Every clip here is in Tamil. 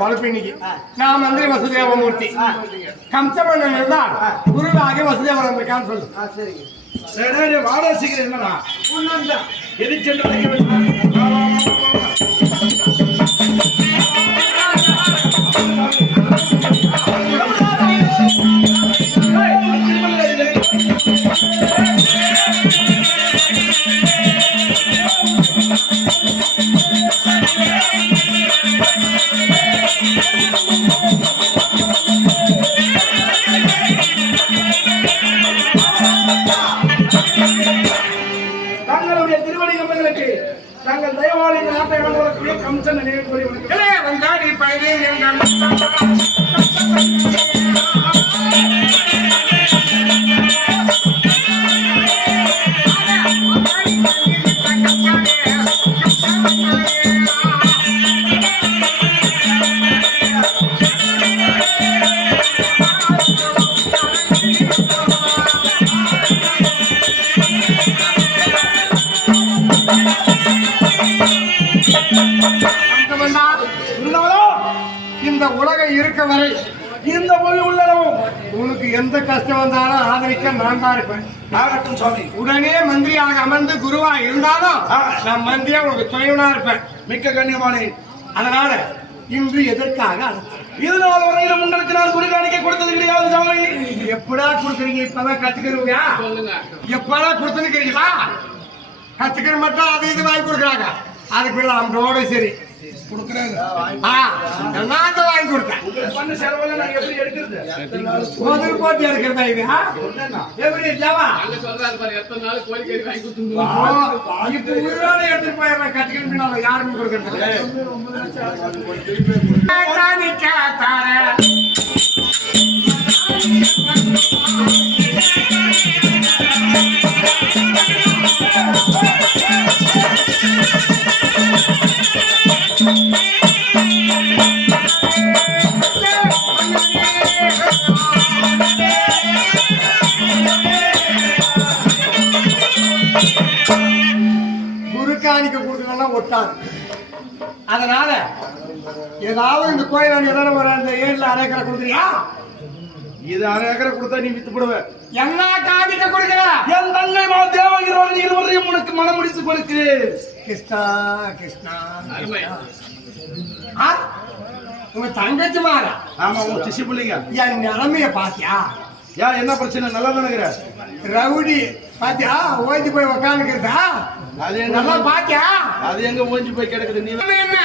பழுப்பின்னிக்கு நான் மந்திரி வசுதேவமூர்த்தி கம்சமன்னன் இருந்தால் குருவாக வசுதேவன் இருக்கான்னு சொல்லு. சரி வாடாசிக்கிறேன் என்னடா எது சென்று தங்களுடைய திருவடி கம்பங்களுக்கு தங்கள் தயவாளி நாட்டை வளர்க்கக்கூடிய கம்சன் நினைவு கூறி இந்த உலகம் இருக்க வரை இந்த மொழி உள்ளளவும் உனக்கு எந்த கஷ்டம் வந்தாலும் ஆதரிக்க நான் தான் இருப்பேன். நாகட்டும் சுவாமி. உடனே மந்திரியாக அமர்ந்து குருவா இருந்தாலும் நான் மந்திரியா உனக்கு துணைவனா இருப்பேன். மிக்க கண்ணியமானே. அதனால இன்று எதற்காக இதனால் வரையிலும் உங்களுக்கு நான் குரு காணிக்கை கொடுத்தது கிடையாது சாமி. எப்படா கொடுக்குறீங்க? இப்பதான் கத்துக்கிறீங்க. எப்படா கொடுத்துருக்கீங்களா? கத்துக்கிற மட்டும் அது இது வாங்கி கொடுக்குறாங்க. அதுக்குள்ள அவங்களோட சரி கொடுக்குறாங்க. நான் வாங்கி கொடுத்தேன். பண்ண செலவுல நான் எப்படி எடுக்கிறது? முதல் போட்டு எடுக்கிறதா இது? எப்படி ஜாவா எத்தனை நாள் கோழிக்கறி வாங்கி கொடுத்துருவோம். இப்ப உயிரோட எடுத்துட்டு போயிடுறேன். கத்துக்கிற பின்னால யாருமே கொடுக்கறது குருக்காணிக்க கொடுக்கலன்னா ஒட்டாது. அதனால ஏதாவது இந்த கோயில் எதாவது ஒரு அந்த ஏழுல அரை ஏக்கரை கொடுக்குறியா? இது அரை ஏக்கரை கொடுத்தா நீ வித்து போடுவ. என்ன காணிக்க கொடுக்கல? என் தங்கை மா தேவகிரவன் இருவரையும் உனக்கு மனம் முடித்து கொடுக்கிறேன். கிருஷ்ணா கிருஷ்ணா. உங்க தங்கச்சி மாறா? ஆமா, உங்க சிசி பிள்ளைங்க. என் நிலைமைய பாத்தியா? ஏன் என்ன பிரச்சனை? நல்லா நினைக்கிற ரவுடி பாத்தியா? ஓய்ந்து போய் உக்காந்துக்கிறதா? அது நல்லா பாத்தியா? அது எங்க ஓஞ்சி போய் கிடக்குது? நீ என்ன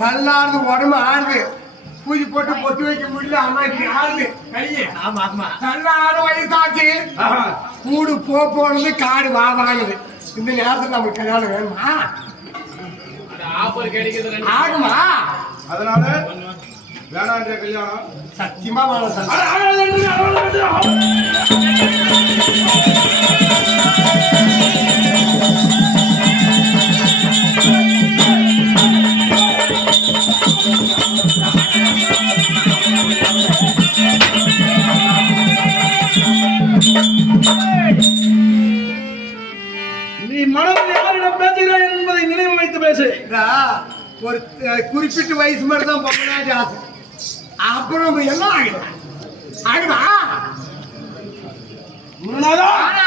தள்ளாடுது, உடம்பு ஆடுது, பூஜை போட்டு பொத்து வைக்க முடியல. அம்மாக்கு ஆடுது கையே. தள்ளாடு வயசாச்சு. கூடு போனது காடு வாங்குது. இந்த நேரத்துல நம்மளுக்கு கல்யாணம் வேணுமா? ஆகுமா? அதனால வேணான்ற கல்யாணம் சத்தியமா வேணும் சார். நீ மனதில் யாரிடம் பேசுகிறாய் என்பதை நினைவு வைத்து பேசு. ஒரு குறிப்பிட்ட வயசு மட்டும் தான் பொம்மனாச்சு ஆசை. அப்புறம் என்ன ஆகுது? ஆகுதா?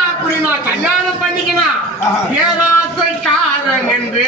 அப்படி நான் கல்யாணம் பண்ணிக்கணும் பேராசைக்காரன் என்று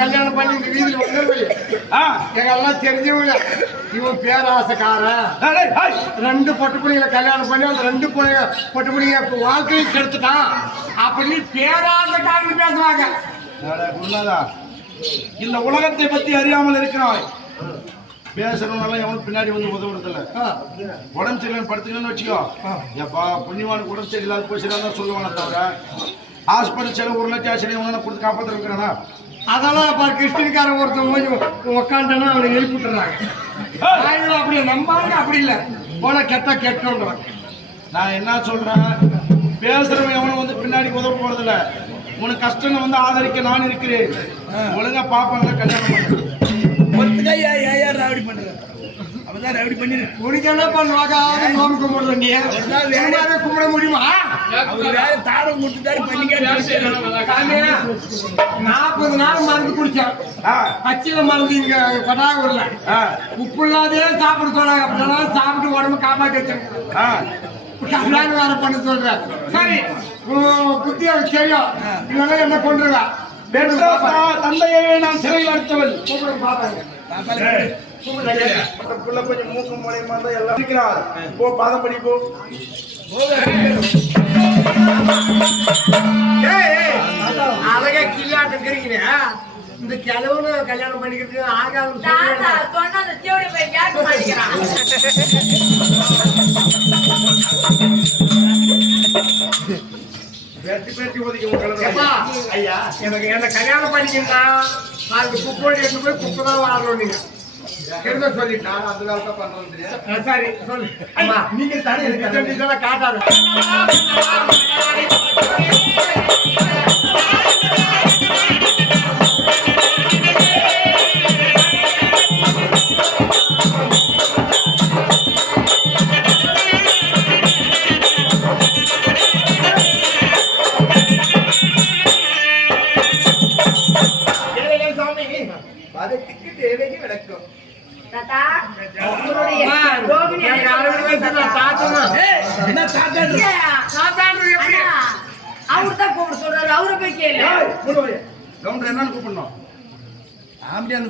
கல்யாணம் பண்ணி இந்த வீதியில் வந்து எங்கெல்லாம் தெரிஞ்சவங்க. இவன் பேராசக்காரன். ரெண்டு பொட்டு பிள்ளைங்களை கல்யாணம் பண்ணி அந்த ரெண்டு பொட்டு பிள்ளைங்க வாழ்க்கையை கெடுத்துட்டான் அப்படின்னு பேராசக்காரன் பேசுவாங்க. இந்த உலகத்தை பத்தி அறியாமல் இருக்கிறாய். பேசுறவனால எவனும் பின்னாடி வந்து உதவுறதில்ல. உடம்பு சரியில்லை படுத்துக்கணும்னு வச்சுக்கோ, எப்பா புண்ணியவானுக்கு உடம்பு சரியில்லாத போய் சரியில்லாத சொல்லுவானே தவிர ஹாஸ்பிட்டல் செலவு 1 லட்சம் ஆச்சு கொடுத்து காப்பாற்ற இருக்கிறானா? அதெல்லாம் இப்போ கிறிஸ்டின்காரன் ஒருத்தன் கொஞ்சம் உக்காண்டானா அவனை எழுப்பி விட்டுறாங்க. அப்படி நம்பாங்க, அப்படி இல்லை போனா கெட்டோன்றாங்க. நான் என்ன சொல்றேன், பேசுறவன் எவனும் வந்து பின்னாடி உதவ போறதில்ல. உனக்கு கஷ்டம் வந்து ஆதரிக்க நான் இருக்கிறேன். ஒழுங்கா பாப்பாங்க கல்யாணம் பண்ணுறேன். ராவடி பண்றேன் அப்பதான் ராவடி பண்ணிரு. உனக்கு என்ன பண்ணுவாங்க? நோம்பு கும்பிடுற நீ கும்பிட முடியுமா? அவர் வேற தாரம் கொடுத்துட்டாரு பண்ணிக்க. 40 நாள் மருந்து குடிச்சான். பச்சில மருந்து இங்க படாகூர்ல உப்பு இல்லாதே சாப்பிட சொன்னாங்க. அப்படிதான் சாப்பிட்டு உடம்பு காப்பாற்றி வச்சாங்க. கல்யாணம் வேற பண்ண சொல்ற. சரி புத்தி அவருக்கு தெரியும். இல்லைன்னா என்ன கொண்டுருவா? தந்தையை நான் சிறையில் அடித்தவள். கொஞ்சம் மூக்கு மூலியமா தான் எல்லாம் இருக்கிறார். போ பாதம் படி போ. அழகா கில்லாட்டம் இருக்கிறீங்க. இந்த கிழவனு கல்யாணம் பண்ணிக்கிறதுக்கு ஆகாது. ஐயா எனக்கு என்ன கல்யாணம் பண்ணிக்கிட்டா அதுக்கு குப்போடி எடுத்து போய் குப்பை தான் வாழணும். நீங்க என்ன சொல்லிட்டா அந்த வேலை தான் பண்றோம். சரி சொல்லு. நீங்க தானே காட்டாது. அவர்தான் கூப்பிட சொல்றாரு. அவரை போய் கேளு. என்னன்னு கூப்பிடணும்?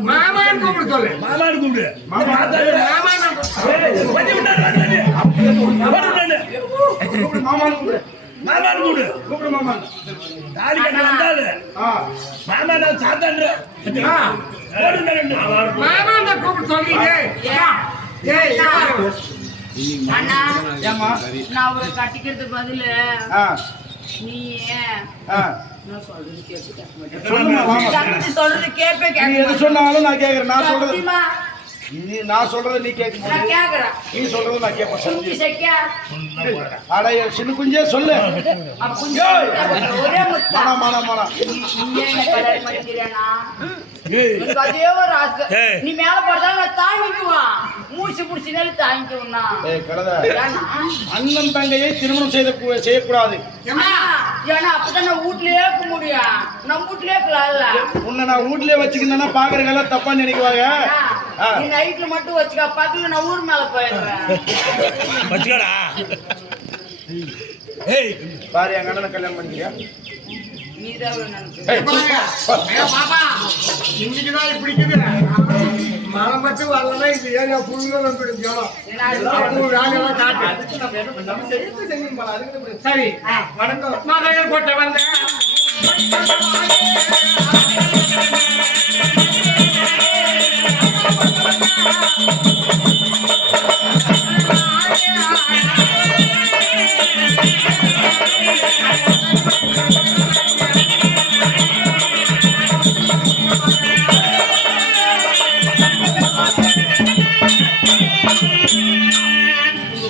மாமான்னு கூப்பிட சொல்லு. மாமாடு கூப்பிடு. மாமாடு கூப்பிடு. கூப்பிடு மாமா. தாடி கட்ட வந்தாரு மாமா நான் சாத்தான்ற மாமா கூப்பிட சொல்றீங்க. அண்ணா ஏமா நான் அவரை கட்டிக்கிறதுக்கு பதிலு நீ சொல்றது கேட்பே நீ எது சொன்னாலும் நான் கேக்குறேன். நான் சொல்றது கேட்க. நான் சொல்றத நீ கேட்க நான் கேக்குறேன். நீ சொல்றது நான் கேட்பேன். செக்கியா அட சின்ன குஞ்சே சொல்லு. ஒரே முத்தா மானா மானா நீ என்ன கல்யாணம் பண்ணிக்கிறேனா? எனக்கு அதே ஒரு ஆசை. நீ மேல போறதா நான் தாங்கிக்குவான். முடிச்சு தாங்கிக்குவா. அண்ணன் தங்கையை திருமணம் செய்யக்கூடாது. ஏன்னா அப்பதான் நான் வீட்லயே இருக்க முடியும். நம்ம வீட்லயே இருக்கலாம்ல. உன்னை நான் வீட்லயே வச்சுக்கினா பாக்குறவங்க தப்பா நினைக்குவாங்க. நீ நைட்ல மட்டும் வச்சுக்க. பக்கத்துல நான் ஊர் மேல போயிடுறேன். வச்சுக்கடா. ஏய் பாரு எங்க அண்ணனை கல்யாணம் பண்ணிக்கிறியா? இன்னைக்குதான் இப்படிக்குது. மழை மட்டும் வரலன்னா இது ஏரியா ஃபுல்லா வேலையெல்லாம் காட்டு. சரி வணக்கம். நான் போட்ட வந்தேன்.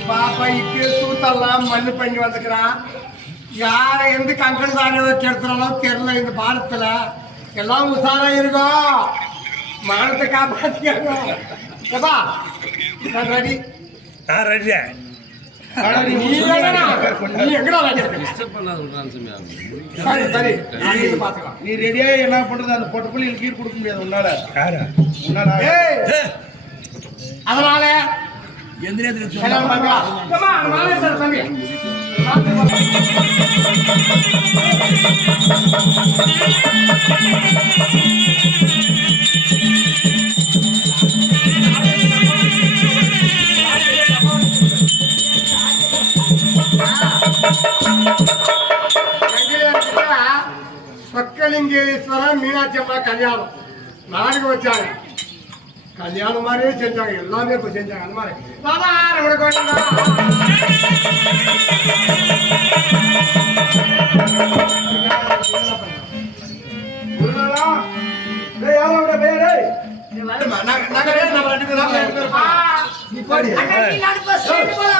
பாப்பா இப்பயே சூத்தெல்லாம் மண்ணு பண்ணி வந்துக்கிறான். யாரை எந்த கங்கன் தானே கெடுத்துறாலும் தெரியல. இந்த பாடத்துல எல்லாம் உஷாரா இருக்கும். மானத்தை காப்பாத்திக்கணும். ரெடி? நான் ரெடியா. நீ எங்கடா சரி சரி பாத்துக்கலாம். நீ ரெடியா என்ன பண்றது? அந்த பொட்டப்புள்ளியில் கீழ் கொடுக்க முடியாது உன்னால. அதனால எந்த நேரத்துக்கு சொக்கலிங்கேஸ்வரர் மீனாட்சி அம்மா கல்யாணம் நாடகம் வச்சாங்க கல்யாணம் மாதிரியே செஞ்சாங்க எல்லாமே இப்ப செஞ்சாங்க அந்த மாதிரி பாபா ரமண கோவிந்தா குருநாதா, டேய் யாரோட பேரு? நாங்க ரெண்டு பேரும் நீ நடுப்ப சேர்ந்து போல